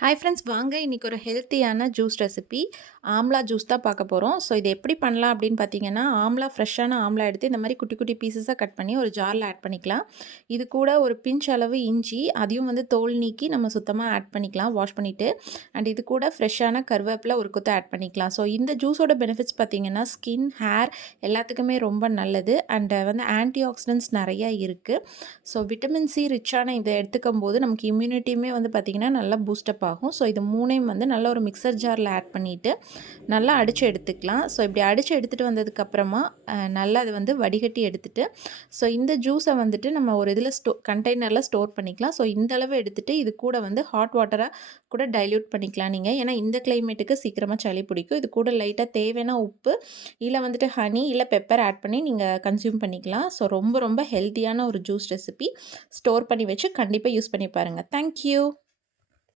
Hi friends, வாங்க இன்றைக்கி ஒரு ஹெல்த்தியான ஜூஸ் ரெசிபி ஆம்லா ஜூஸ் தான் பார்க்க போகிறோம். ஸோ இது எப்படி பண்ணலாம் அப்படின்னு பார்த்தீங்கன்னா, ஃப்ரெஷ்ஷான ஆம்லா எடுத்து இந்த மாதிரி குட்டி குட்டி பீசஸாக கட் பண்ணி ஒரு ஜாரில் ஆட் பண்ணிக்கலாம். இது கூட ஒரு பிஞ்ச் அளவு இஞ்சி, அதையும் தோல் நீக்கி நம்ம சுத்தமாக ஆட் பண்ணிக்கலாம் வாஷ் பண்ணிவிட்டு. அண்ட் இது கூட ஃப்ரெஷ்ஷான கருவேப்பிலை ஒரு கொத்து ஆட் பண்ணிக்கலாம். ஸோ இந்த ஜூஸோட பெனிஃபிட்ஸ் பார்த்தீங்கன்னா, ஸ்கின், ஹேர் எல்லாத்துக்குமே ரொம்ப நல்லது. அண்ட் ஆன்டி ஆக்சிடென்ட்ஸ் நிறையா இருக்குது. ஸோ விட்டமின் சி ரிச்சான இதை எடுத்துக்கும் போது நமக்கு இம்யூனிட்டியுமே பார்த்திங்கன்னா நல்லா பூஸ்டப் ஆகும். ஸோ இது மூணையும் நல்ல ஒரு மிக்சர் ஜாரில் ஆட் பண்ணிவிட்டு நல்லா அடித்து எடுத்துக்கலாம். ஸோ இப்படி அடித்து எடுத்துகிட்டு வந்ததுக்கப்புறமா நல்லா அது வடிகட்டி எடுத்துகிட்டு, ஸோ இந்த ஜூஸை நம்ம ஒரு இதில் கண்டெய்னரில் ஸ்டோர் பண்ணிக்கலாம். ஸோ இந்த அளவு எடுத்துகிட்டு இது கூட ஹாட் வாட்டராக கூட டைல்யூட் பண்ணிக்கலாம் நீங்கள். ஏன்னா இந்த கிளைமேட்டுக்கு சீக்கிரமாக சளி பிடிக்கும். இது கூட லைட்டாக தேவையான உப்பு இல்லை ஹனி இல்லை பெப்பர் ஆட் பண்ணி நீங்கள் கன்சியூம் பண்ணிக்கலாம். ஸோ ரொம்ப ரொம்ப ஹெல்த்தியான ஒரு ஜூஸ் ரெசிபி. ஸ்டோர் பண்ணி வச்சு கண்டிப்பாக யூஸ் பண்ணி பாருங்கள். தேங்க்யூ.